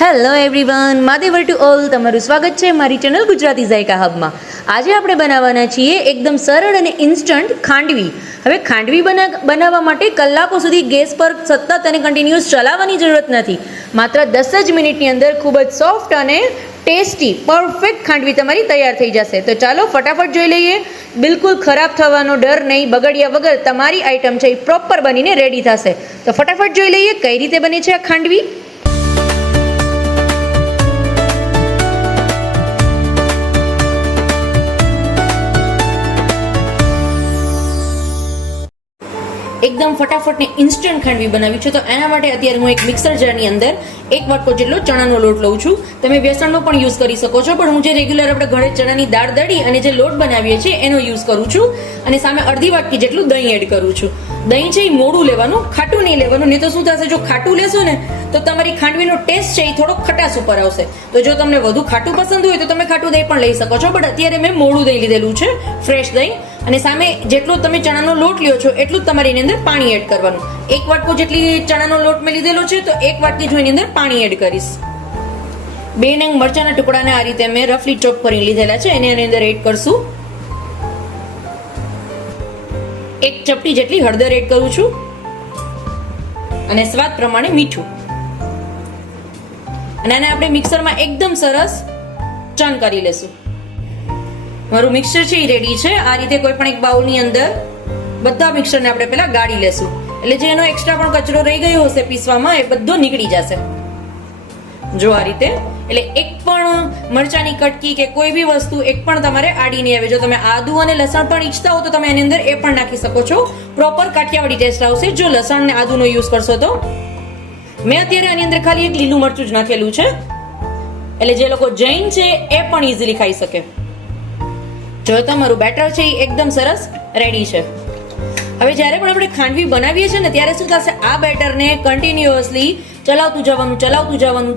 Hello everyone, માદેવર to all, તમારું સ્વાગત છે મારી ચેનલ ગુજરાતી ઝાયકા હબમાં. આજે આપણે બનાવવાના છીએ એકદમ સરળ અને ઇન્સ્ટન્ટ ખાંડવી. હવે ખાંડવી બનાવવા માટે કલાકો સુધી ગેસ પર સતત અને કન્ટિન્યુઅસ ચલાવવાની જરૂરત નથી. માત્ર 10 જ મિનિટની અંદર ખૂબ જ સોફ્ટ અને ટેસ્ટી પરફેક્ટ ખાંડવી તમારી તૈયાર થઈ જશે. તો ચાલો ફટાફટ જોઈ લઈએ. બિલકુલ ખરાબ થવાનો ડર નહીં, બગડ્યા વગર તમારી આઈટમ છે એ પ્રોપર બનીને રેડી થશે. તો ફટાફટ જોઈ લઈએ કઈ રીતે બને છે આ ખાંડવી. એકદમ ફટાફટ ને ઇન્સ્ટન્ટ ખાંડવી બનાવી છે. તો એના માટે અત્યારે હું એક મિક્સર જારની અંદર 1 વાટકો જેટલો ચણાનો લોટ લઉં છું. તમે બેસણનો પણ યુઝ કરી શકો છો, પણ હું જે રેગ્યુલર આપણે ઘરે ચણાની દાળ દળી અને જે લોટ બનાવીએ છીએ એનો યુઝ કરું છું. અને સામે અડધી વાટકી જેટલું દહીં એડ કરું છું. દહીં છે એ મોડું લેવાનું, ખાટું નહીં લેવાનું. નહીં તો શું થશે, જો ખાટું લેશો ને તો તમારી ખાંડવીનો ટેસ્ટ છે એ થોડો ખટાશ ઉપર આવશે. તો જો તમને વધુ ખાટું પસંદ હોય તો તમે ખાટું દહીં પણ લઈ શકો છો, બટ અત્યારે મેં મોડું દહીં લીધેલું છે, ફ્રેશ દહીં. અને સામે જેટલો તમે ચણાનો લોટ લ્યો છો એટલું જ તમારે એની અંદર પાણી એડ કરવાનું. 1 વાટકો જેટલી ચણાનો લોટ મેં લીધેલો છે, તો 1 વાટકી જો એની અંદર પાણી એડ કરીશ. 2 નંગ મરચાના ટુકડાને આ રીતે મેં રફલી ચોપ કરી લીધેલા છે, એને એની અંદર એડ કરશું. 1 ચપટી જેટલી હળદર એડ કરું છું અને સ્વાદ પ્રમાણે મીઠું. અને આને આપણે મિક્સરમાં એકદમ સરસ ચર્ન કરી લેશું. મારું મિક્સર છે એ રેડી છે. આ રીતે કોઈ પણ એક બાઉલની અંદર બધા મિક્સરને આપણે પહેલા ગાળી લેશું, એટલે જે એનો એક્સ્ટ્રા પણ કચરો રહી ગયો હશે પીસવામાં એ બધો નીકળી જશે. જો આ રીતે, એટલે એક પણ મરચાની કટકી કે કોઈ બી વસ્તુ એક પણ તમારે આડી નહીં આવે. જો તમે આદુ અને લસણ પણ ઈચ્છતા હો તો તમે એની અંદર એ પણ નાખી શકો છો. પ્રોપર કાઠિયાવાડી ટેસ્ટ આવશે જો લસણ ને આદુનો યુઝ કરશો તો. મેં અત્યારે આની અંદર ખાલી એક લીલું મરચું જ નાખેલું છે, એટલે જે લોકો જૈન છે એ પણ ઇઝીલી ખાઈ શકે. જો તમારું બેટર છે એ એકદમ સરસ રેડી છે. હવે જ્યારે પણ આપણે ખાંડવી બનાવીએ છીએ ને ત્યારે શું થશે, આ બેટરને કન્ટિન્યુઅસલી ચલાવતું જવાનું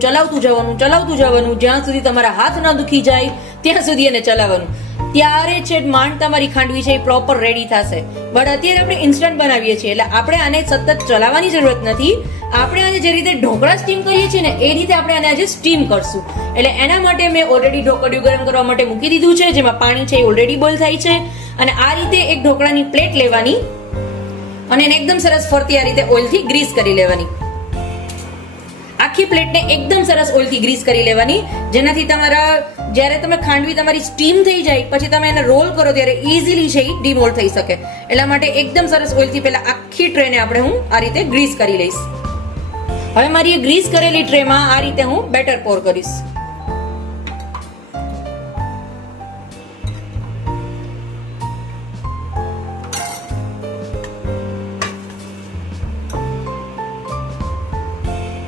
જ્યાં સુધી તમારા હાથ ન દુખી જાય ત્યાં સુધી એને ચલાવવાનું. ત્યારે છે માંડ તમારી ખાંડવી છે એ પ્રોપર રેડી થશે. બટ અત્યારે આપણે ઇન્સ્ટન્ટ બનાવીએ છીએ એટલે આપણે આને સતત ચલાવવાની જરૂરત નથી. આપણે આજે જે રીતે ઢોકળા સ્ટીમ કરીએ છીએ ને એ રીતે આપણે આને આજે સ્ટીમ કરશું. એટલે એના માટે મેં ઓલરેડી ઢોકળિયું ગરમ કરવા માટે મૂકી દીધું છે, જેમાં પાણી છે એ ઓલરેડી બોઇલ થાય છે. અને આ રીતે એક ઢોકળાની પ્લેટ લેવાની અને એને એકદમ સરસ ફરતી આ રીતે ઓઇલથી ગ્રીસ કરી લેવાની. આખી પ્લેટને એકદમ સરસ ઓઇલથી ગ્રીસ કરી લેવાની, જેનાથી તમારા જ્યારે તમે ખાંડવી તમારી સ્ટીમ થઈ જાય પછી તમે એને રોલ કરો ત્યારે ઇઝીલી છે એ ડીમોલ્ડ થઈ શકે. એટલા માટે એકદમ સરસ ઓઇલથી પહેલા આખી ટ્રેને હું આ રીતે ગ્રીસ કરી લઈશ. હવે મારી ગ્રીસ કરેલી ટ્રેમાં આ રીતે હું બેટર પોર કરીશ.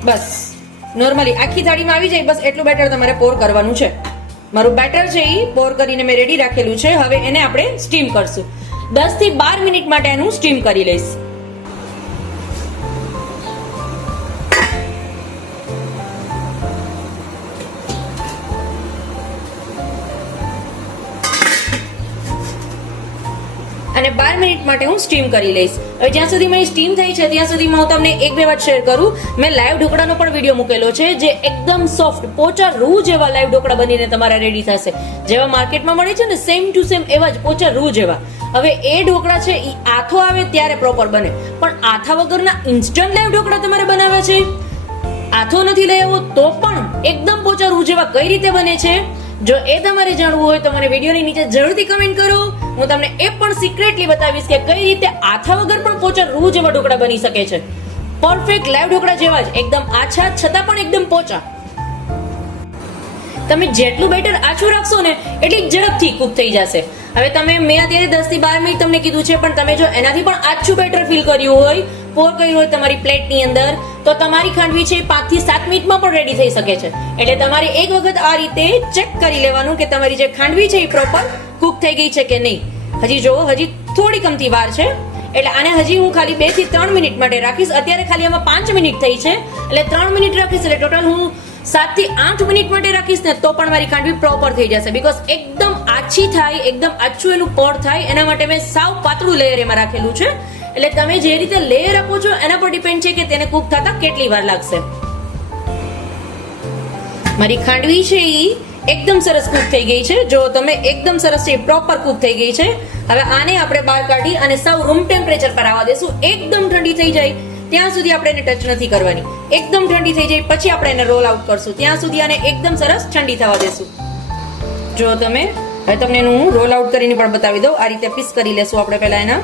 બસ નોર્મલી આખી થાળીમાં આવી જાય, બસ એટલું બેટર તમારે પોર કરવાનું છે. મારું બેટર છે એ પોર કરીને મેં રેડી રાખેલું છે. હવે એને આપણે સ્ટીમ કરશું. 10 થી 12 મિનિટ માટે એનું સ્ટીમ કરી લઈશ. અને 12 મિનિટ માટે હું સ્ટીમ કરી લઈશ. હવે જ્યાં સુધી મારી સ્ટીમ થઈ છે ત્યાં સુધીમાં હું તમને 1-2 વાત શેર કરું. મેં લાઈવ ઢોકળાનો પણ વિડીયો મૂકેલો છે, જે એકદમ સોફ્ટ પોચા રૂ જેવા લાઈવ ઢોકળા બનીને તમારા રેડી થશે. જેવા માર્કેટમાં મળે છે ને સેમ ટુ સેમ એવા જ પોચા રૂ જેવા. હવે એ ઢોકળા છે એ આથો આવે ત્યારે પ્રોપર બને, પણ આથા વગરના ઇન્સ્ટન્ટ લાઈવ ઢોકળા તમારે બનાવે છે, આથો નથી લઈ આવ્યો તો પણ એકદમ પોચા રૂ જેવા કઈ રીતે બને છે, જો એ તમારે જાણવું હોય તો મને વિડીયોની નીચે જરૂરથી કમેન્ટ કરો. હું તમને એ પણ સિક્રેટલી બતાવીશ કે કઈ રીતે આથા વગર પણ પોચા રૂ જેવા ઢોકળા બની શકે છે. પરફેક્ટ લાઈવ ઢોકળા જેવા જ, એકદમ આછા છતાં પણ એકદમ પોચા. તમે જેટલું બેટર આછું રાખશો ને એટલી ઝડપથી કૂક થઈ જશે. હવે તમે મેં અત્યારે 10 થી 12 મિનિટ તમને કીધું છે, પણ તમે જો એનાથી પણ આછું બેટર ફીલ કર્યું હોય, પોર કર્યું હોય તમારી પ્લેટની અંદર, તો તમારી ખાંડવી છે 5 થી 7 મિનિટમાં પણ રેડી થઈ શકે છે. એટલે તમારે એક વખત આ રીતે ચેક કરી લેવાનું કે તમારી જે ખાંડવી છે એ પ્રોપર કૂક થઈ ગઈ છે કે નહીં. હજી જો હજી થોડી કમતી વાર છે, એટલે આને હજી હું ખાલી 2 થી 3 મિનિટ માટે રાખીશ. અત્યારે ખાલી આમાં 5 મિનિટ થઈ છે, એટલે 3 મિનિટ રાખીશ. એટલે ટોટલ હું 7 થી 8 મિનિટ માટે રાખીશ ને તો પણ મારી ખાંડવી પ્રોપર થઈ જશે. બીકોઝ એકદમ આછી થાય, એકદમ આછું એનું પોર થાય, એના માટે મેં સાવ પાતળું લેયર એમાં રાખેલું છે. એટલે તમે જે રીતે લેયર આપો છો એના પર ડિપેન્ડ છે કે તેને કૂક થતા કેટલી વાર લાગશે. મારી ખાંડવી છે એ એકદમ સરસ કૂક થઈ ગઈ છે. જો તમે એકદમ સરસ છે, પ્રોપર કૂક થઈ ગઈ છે. હવે આને આપણે બહાર કાઢી અને સાવ રૂમ ટેમ્પરેચર પર આવવા દેશું. એકદમ ઠંડી થઈ જાય ત્યાં સુધી આપણે એને ટચ નથી કરવાની. એકદમ ઠંડી થઈ જાય પછી આપણે એને રોલ આઉટ કરશું. ત્યાં સુધી આને એકદમ સરસ ઠંડી થવા દેશું. જો તમે હવે તમને એનું હું રોલ આઉટ કરીને પણ બતાવી દઉં. આ રીતે પીસ કરી લેશું આપણે પહેલા એના.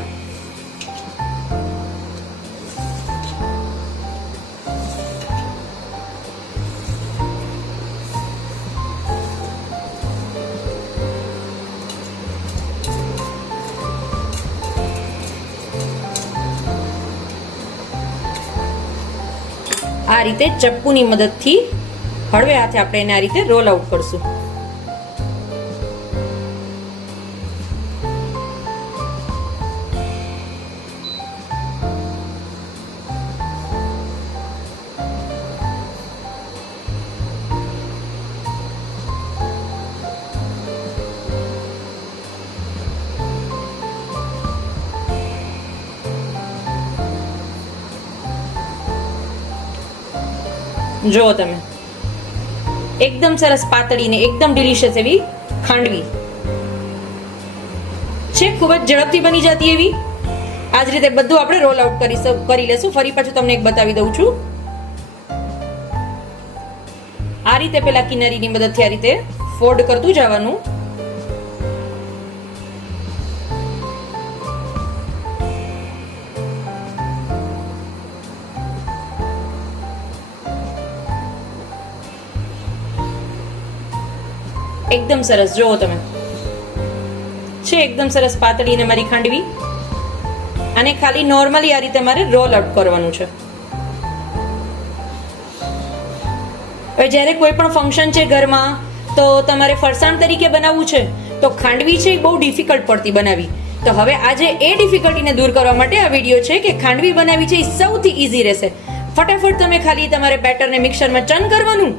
આ રીતે ચપ્પુની મદદથી હળવે હાથે આપણે એને આ રીતે રોલ આઉટ કરશું. જો તમે એકદમ સરસ પાતળી ને એકદમ ડિલિશિયસ એવી ખાંડવી છે. ખૂબ જ ઝડપથી બની જતી એવી. આ જ રીતે બધું આપણે રોલ આઉટ કરી લેશું. ફરી પાછું તમને એક બતાવી દઉં છું. આ રીતે પેલા કિનારીની મદદથી આ રીતે ફોલ્ડ કરતું જવાનું. એકદમ સરસ. જુઓ તમે છે એકદમ સરસ પાતળી ને મારી ખાંડવી. આને ખાલી નોર્મલી આ રીતે મારે રોલ આઉટ કરવાનું છે. હવે જ્યારે કોઈ પણ ફંક્શન છે ઘરમાં તો તમારે ફરસાણ તરીકે બનાવવું છે તો ખાંડવી છે એ બહુ ડિફિકલ્ટ પડતી બનાવી. તો હવે આજે એ ડિફિકલ્ટીને દૂર કરવા માટે આ વિડીયો છે કે ખાંડવી બનાવી છે એ સૌથી ઈઝી રહેશે. ફટાફટ તમે ખાલી તમારે બેટરને મિક્સરમાં ચન કરવાનું,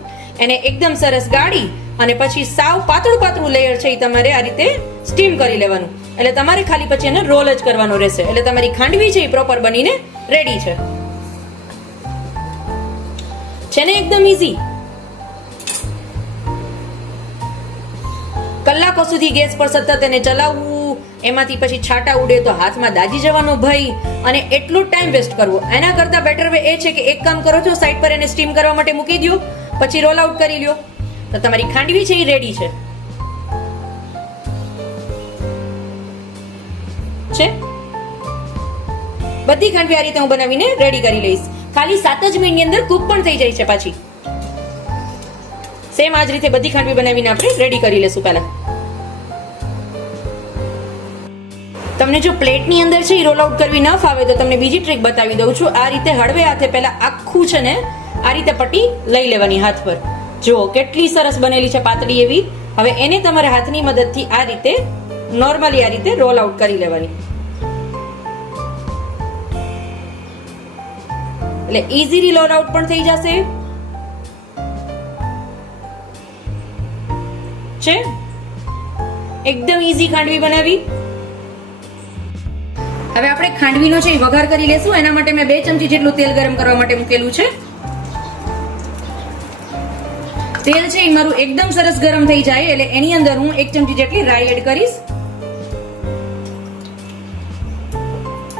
એને એકદમ સરસ ગાળી અને પછી સાવ પાતળું લેયર છે એ તમારે આ રીતે સ્ટીમ કરી લેવાનું. એટલે તમારે ખાલી પછી એને રોલ જ કરવાનો રહેશે. એટલે તમારી ખાંડવી છે એ પ્રોપર બનીને રેડી છે ને એકદમ ઈઝી. કલાકો સુધી ગેસ પર સતત એને ચલાવવું, એમાંથી પછી છાંટા ઉડે તો હાથમાં દાજી જવાનો ભય અને એટલો ટાઈમ વેસ્ટ કરવો. એના કરતા બેટર વે એ છે કે એક કામ કરો છો, સાઈડ પર એને સ્ટીમ કરવા માટે મૂકી દો, પછી રોલ આઉટ કરી લ્યો તો તમારી ખાંડવી છે એ રેડી છે. બધી ખાંડવી આ રીતે હું બનાવીને રેડી કરી લઈશ. ખાલી 7 જ મિનિટની અંદર કૂક પણ થઈ જાય છે. પાછી સેમ આ જ રીતે બધી ખાંડવી બનાવીને આપણે રેડી કરી લેશું. પહેલા તમને જો પ્લેટની અંદર છે એ રોલ આઉટ કરવી ન ફાવે તો તમને બીજી ટ્રીક બતાવી દઉં છું. આ રીતે હળવે હાથે પહેલા આખું છે ને આ રીતે પટ્ટી લઈ લેવાની હાથ પર. જુઓ કેટલી સરસ બનેલી છે પાતળી એવી. હવે એને તમારે હાથની મદદથી આ રીતે નોર્મલી આ રીતે રોલ આઉટ કરી લેવાની. એટલે ઈઝીલી રોલ આઉટ પણ થઈ જશે છે. એકદમ ઈઝી ખાંડવી બનાવી. હવે આપણે ખાંડવીનો છે વઘાર કરી લેશું. એના માટે મેં 2 ચમચી જેટલું તેલ ગરમ કરવા માટે મૂકેલું છે. તેલ છે એ મારું એકદમ સરસ ગરમ થઈ જાય એટલે એની અંદર હું 1 ચમચી જેટલી રાઈ એડ કરીશ,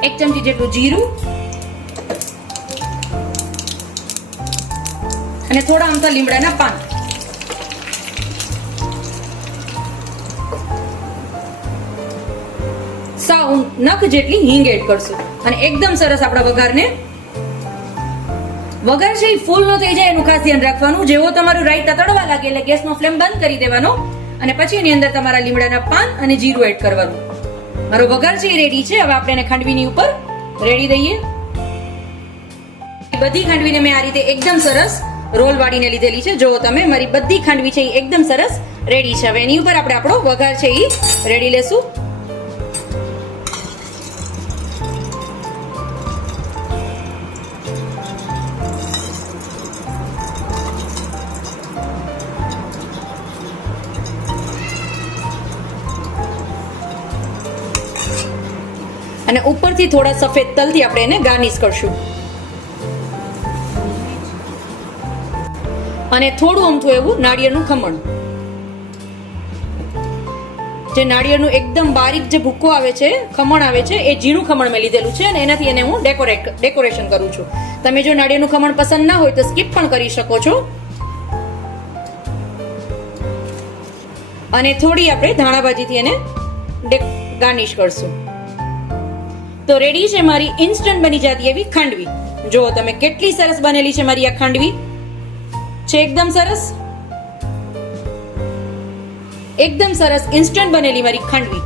1 ચમચી જેટલું જીરું અને થોડા અમથા લીમડાના પાન. સાવ નખ જેટલી હિંગ એડ કરશું અને એકદમ સરસ આપણા વઘારને વઘાર છે એ ફૂલ ન થઈ જાય એનું ખાસ ધ્યાન રાખવાનું. જેવો તમારું રાઈ તતડવા લાગે એટલે ગેસનો ફ્લેમ બંધ કરી દેવાનો અને પછી એની અંદર તમારા લીમડાના પાન અને જીરું એડ કરવાનું. મારો વઘાર છે એ રેડી છે. હવે આપણે એને ખાંડવીની ઉપર રેડી દઈએ. બધી ખાંડવીને મેં આ રીતે એકદમ સરસ રોલ વાળીને લીધેલી છે. જો તમે મારી બધી ખાંડવી છે એ એકદમ સરસ રેડી છે. હવે એની ઉપર આપણે આપણો વઘાર છે એ રેડી લેશું. અને ઉપરથી થોડા સફેદ તલથી આપણે એને ગાર્નિશ કરશું. અને થોડું અમથું એવું નાળિયેરનું ખમણ. જે નાળિયેરનું એકદમ બારીક જે ભૂકો આવે છે, ખમણ આવે છે, એ ઝીણું ખમણ મેં લીધેલું છે અને એનાથી એને હું ડેકોરેશન કરું છું. તમે જો નાળિયેરનું ખમણ પસંદ ના હોય તો સ્કીપ પણ કરી શકો છો. અને થોડી આપણે ધાણા ભાજીથી એને ગાર્નિશ કરશું. તો રેડી છે મારી ઇન્સ્ટન્ટ બની જતી એવી ખાંડવી. જો તમે કેટલી સરસ બનેલી છે મારી આ ખાંડવી છે, એકદમ સરસ, એકદમ સરસ ઇન્સ્ટન્ટ બનેલી મારી ખાંડવી.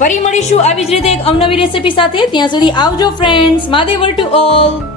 ફરી મળીશું આવી જ રીતે એક અવનવી રેસીપી સાથે. ત્યાં સુધી આવજો ફ્રેન્ડ્સ. માદેવર to all.